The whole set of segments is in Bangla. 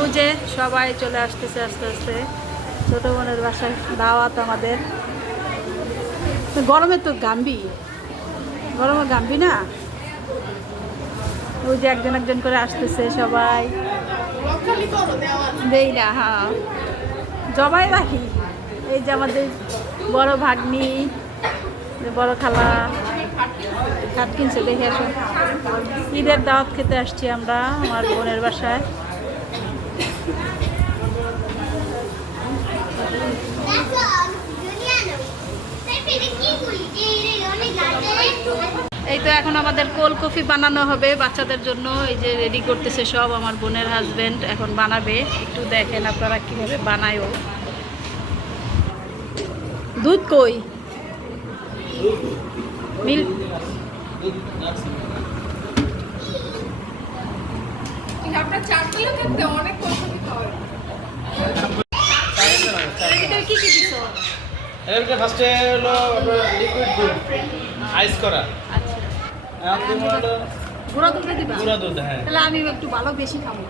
ওই যে সবাই চলে আসতেছে আস্তে আস্তে। ছোট বোনের বাসায় দাওয়াত আমাদের। গরমে তো গাম্বি, গরমে গাম্বি না। ওই যে একজন একজন করে আসতেছে সবাই। দেই না, হ্যাঁ জবাই রাখি। এই যে আমাদের বড় ভাগ্নি, বড় খালা খাট কিনছে, দেখে আসো। ঈদের দাওয়াত খেতে আসছি আমরা আমার বোনের বাসায়। এই তো এখন আমাদের কোল্ড কফি বানানো হবে বাচ্চাদের জন্য। এই যে রেডি করতেছে সব আমার বোনের হাজবেন্ড, এখন বানাবে। একটু দেখেন আপনারা কিভাবে বানায়ও। দুধ কই মিল কি কি দিছো? এর ফার্স্টে হলো আপনার লিকুইড দুধ আইস করা। আচ্ছা, এখন তোমার হলো গুঁড়া দুধ দিবা? গুঁড়া দুধ, হ্যাঁ। তাহলে আমি একটু ভালো বেশি খাবো।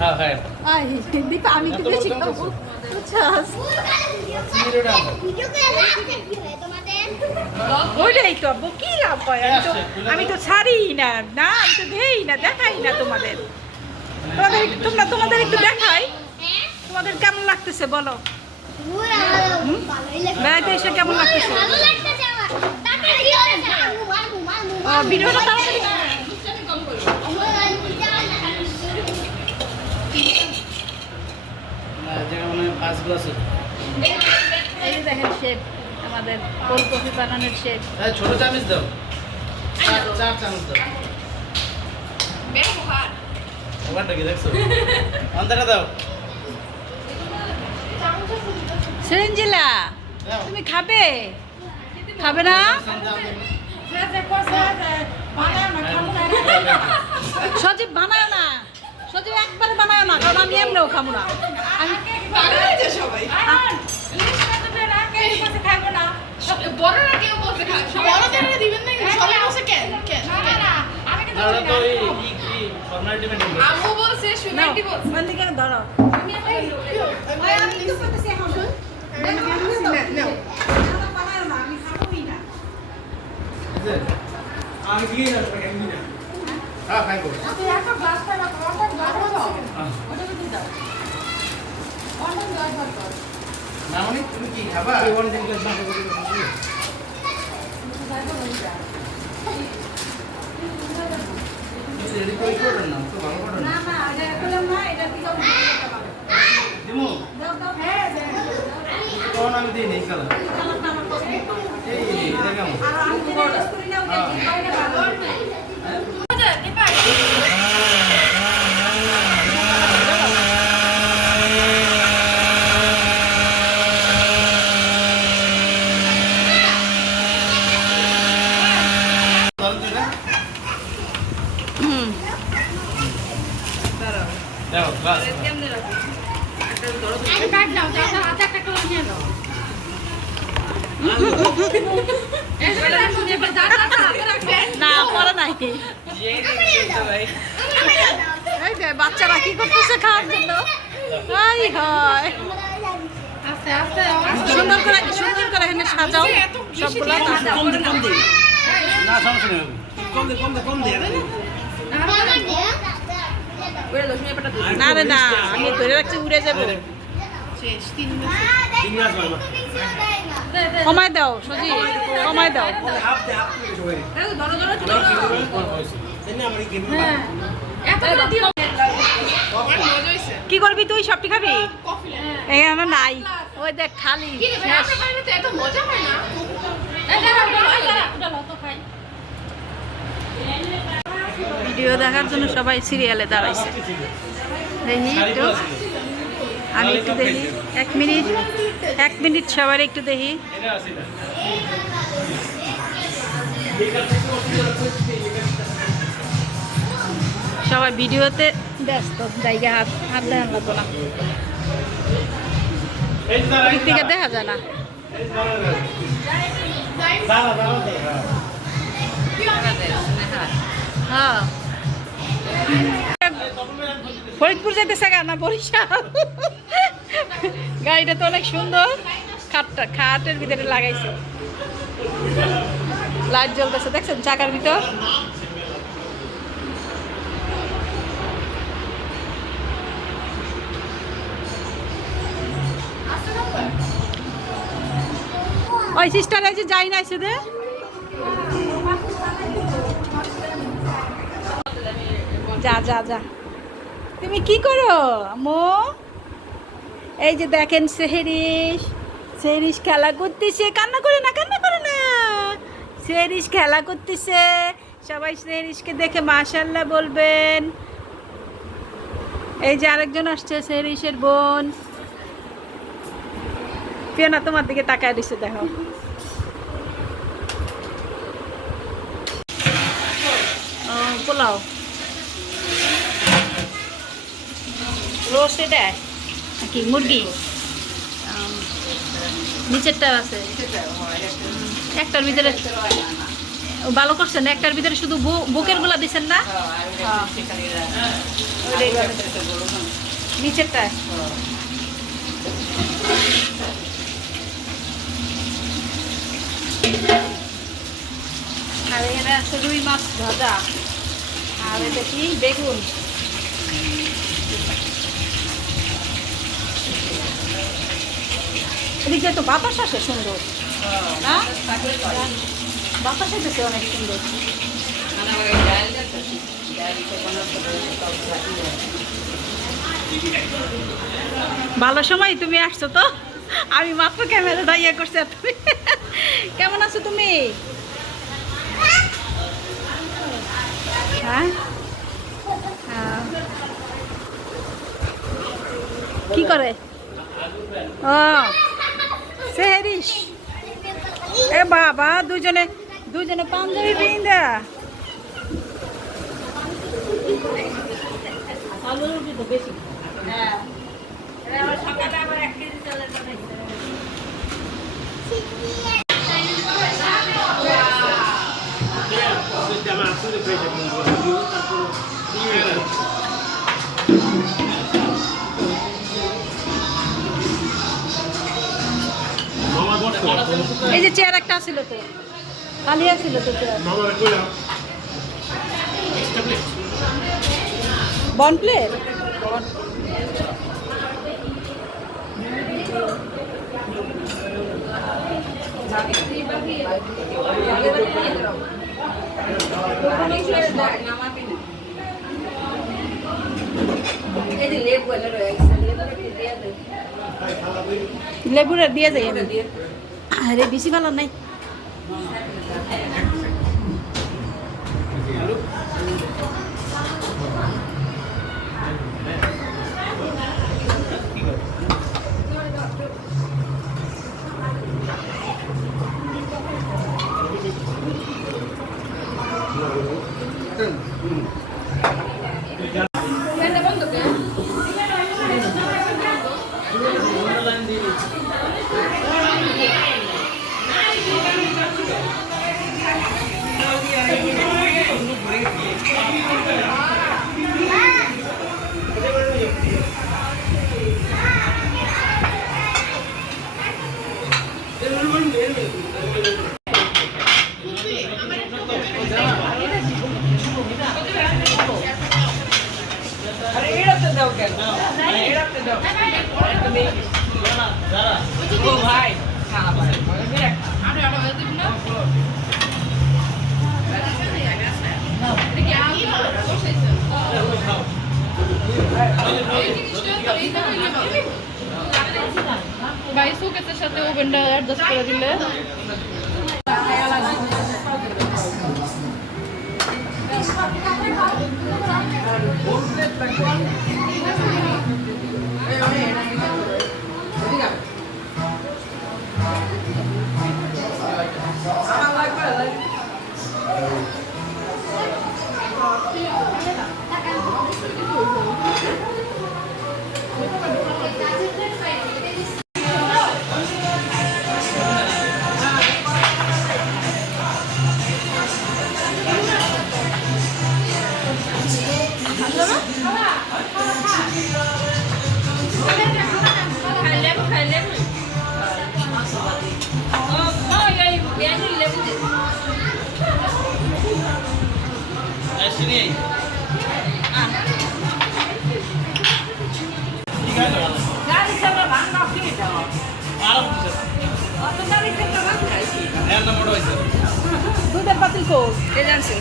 হ্যাঁ হ্যাঁ। আই দীপা, আমি একটু বেশি খাবো। আচ্ছা, ওইটাই তো আব্বু, কি লাভ হয়? আমি তো ছাড়ি না, না আমি তো দেই না, দেখাই না তোমাদের। তোমাদের একটু দেখাই। তোমাদের কেমন লাগতেছে বলো? বেড়াইতে এসে কেমন লাগতেছে? ভিডিওটা তাড়াতাড়ি। এই যে দেখেন শেফ, আমাদের কোল্ড কফি বানানোর শেফ। ছোট চামচ দাও, 4 চামচ দাও। ওখানটা কি দেখছো? অন্তরা দাও। সেরেঞ্জিলা, তুমি খাবে? খাবে না? সজীব বানায় না, সজীব একবারে বানায় না, কারণ আমি এমনিও খাবো না। ধরো তুমি কি খাবা? রেডি করে করো না, তো ভালো করো না। দিমু কোন আমি দিই নেই কালা। এই এটা কেমন? না পরে নাই। বাচ্চারা কি করতেছে খাওয়ার জন্য? সুন্দর করে এখানে সাজাও সবগুলো। না রে না, আমি ধরে রাখছি, উড়ে যাবো। কমায় দাও সজি, কমায় দাও। কি করবি তুই? সবটি খাবি? এখানে নাই, ওই দেখ খালি। ভিডিও দেখার জন্য সবাই সিরিয়ালে দাঁড়াইছে। দেখি একটু, আমি একটু দেখি। 1 মিনিট সবার একটু দেখি। সবাই ভিডিওতে ব্যস্ত, জায়গা হাত দেখান লাগবো না, দিক থেকে দেখা যায় না। হ্যাঁ ফরিদপুর যাইতেছে না বরিশাল? গাড়িটা তো অনেক সুন্দর, খাটের ভিতরে লাগাইছে, লাইট জ্বলতেছে দেখছেন চাকার ভিতর। ওই সিস্টার এই যে যাই না এসে দে। যা যা যা, তুমি কি করো আম্মু? এই যে দেখেন সেহরিশ, সেহরিশ খেলা করতেছে, কান্না করে না, কান্না করে না, সেহরিশ খেলা করতেছে। সবাই সেহরিশকে দেখে মাশাআল্লাহ বলবেন। এই যে আরেকজন আসছে, সেহরিশের বোন। পিয়ানা তোমার দিকে তাকায় দিছে, দেখো। ও পোলাও রোস্ট, এটা কি মুরগি? নিচেরটা আছে, একটার ভিতরে ভালো করছেন, একটার ভিতরে শুধু বুকের গুলা দিচ্ছেন না, নিচেরটা। আর এখানে আছে রুই মাছ ভাজা, আর এটা কি বেগুন। এদিকে তো বাতাস আসে সুন্দর না, বাতাস এসেছে অনেক সুন্দর। ভালো সময় তুমি আসছো তো, আমি মাত্র ক্যামেরা দাইয়া করছি। আর তুমি কেমন আছো তুমি? হ্যাঁ, কি করে? ও সেহরিশ, এ বাবা, দুজনে পাঞ্জাবি পিন্দা। এই যে চেয়ার একটা ছিল তো, খালি আছিল তো চেয়ার। বন প্লেট, লেবুরা দিয়ে যাই। আরে বেশি ভালো নাই। গাইস ওকের সাথে ওভেনটা অ্যাডজাস্ট করে দিলে কো কে জানছে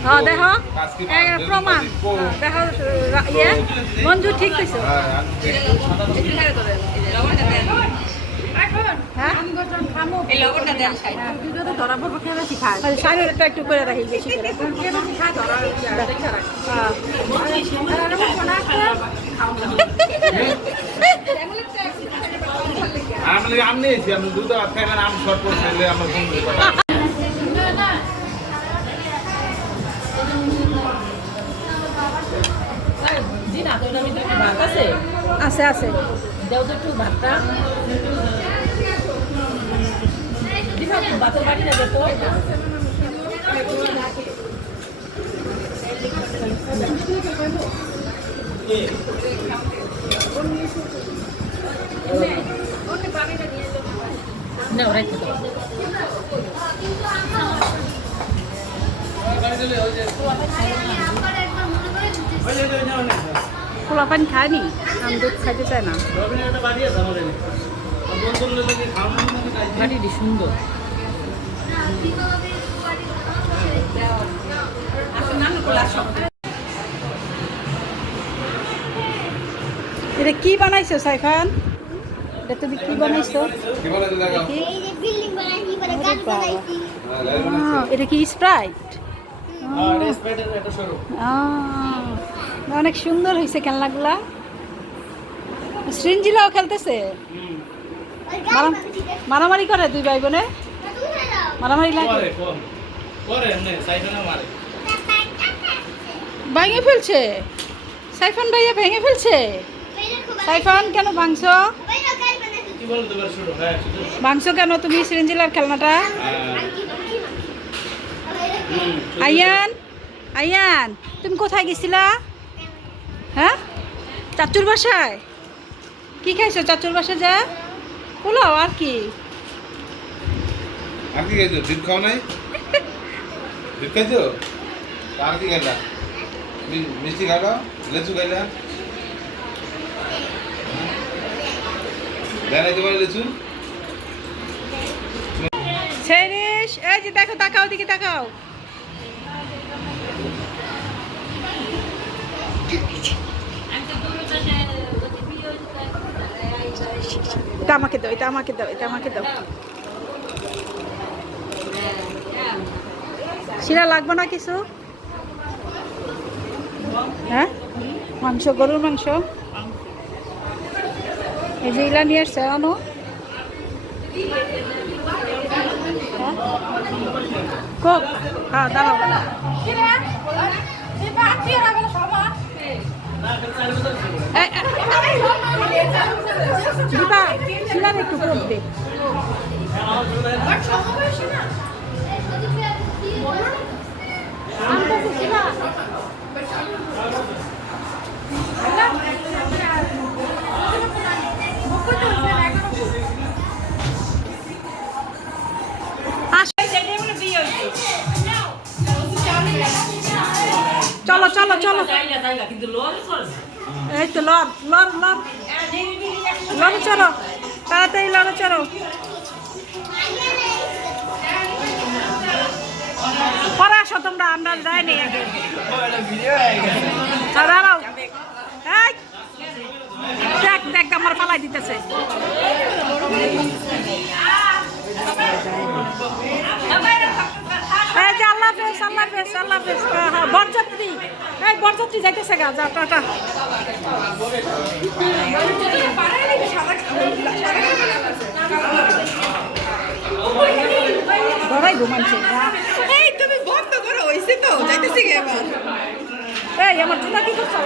হ্যাঁ দেখো প্রমাণ দেখো ইয়ে মঞ্জু ঠিক কইছো শাড়িটা একটু করে রাখি বেশি করে আমি দুধ খাইবেন আমি শর্ট করতে আমার বন্ধু আছে আছে দেও তো একটু ভাতটা ভাতের বাড়ি যাবে তো না ওরাই তো খোলা পানি খায়নি আম দুধ খাইতে চায় না বাড়িটি সুন্দর এটা কি বানাইছো সাইফান এটা তুমি কি বানাইছো কি বলে দেখো দেখি। এই যে বিল্ডিং বানাইছি পরে গাছ বানাইছি এটা কি স্প্রাইট অনেক সুন্দর হয়েছে খেলনাগুলা সৃঞ্জিলাও খেলতেছে ওই গাছ মারাম- বানাইছি মারামারি করে দুই ভাই বোনে তুমি দাও মারামারি লাগে পরে এমনি সাইকেলে মারে ভেঙে ফেলছে সাইফান ভাইয়া ভেঙে ফেলছে সাইফান কেন ভাঙছো বাইরে গাছ বানাইছি কি বল তোমার শুরু হ্যাঁ শুরু ভাঙছো কেন তুমি সৃঞ্জিলার খেলনাটা আয়ান আয়ান তুমি কোথায় গেছিলা হ্যাঁ চাচুর বাসায় কি খাইছো চাচুর বাসায় যা পোলাও আর কি আর কি খাইছো দুধ খাও নাই দুধ খাইছো আর কি খাইলা মিষ্টি খাইলা লেচু খাইলা দেখাইতে পারি লেচু শেরিশ এই যে দেখো তাকাও দিকে তাকাও এটা আমাকে দাও এটা আমাকে দাও এটা আমাকে দাও শিরা লাগবে না কিছু হ্যাঁ মাংস গরুর মাংস এই যে ইলা নিয়ে আসছে আনো হ্যাঁ? কোক হ্যাঁ দাঁড়াও এই, দীপা শিলার একটু কোক দে আনতেছে শিলা চলো চলো চলো কিন্তু লোক এই তো লর লর লর লড়ো চলো তাড়াতাড়ি লড়ো চলো পরে আসো তোমরা আমরা যাইনি আগে দাঁড়াও এই দেখ দেখ আমার পালাই দিতেছে এই যে আল্লাহ হাফেজ আল্লাহ হাফেজ আল্লাহ হাফেজ বরযাত্রী এই বরযাত্রী যাইতেছে গা যা টাটা ধরাই ঘুমাচ্ছে এই তুমি বন্ধ করো হইছে তো যাইতেছি গে এবার এই আমার জুতা কি করছো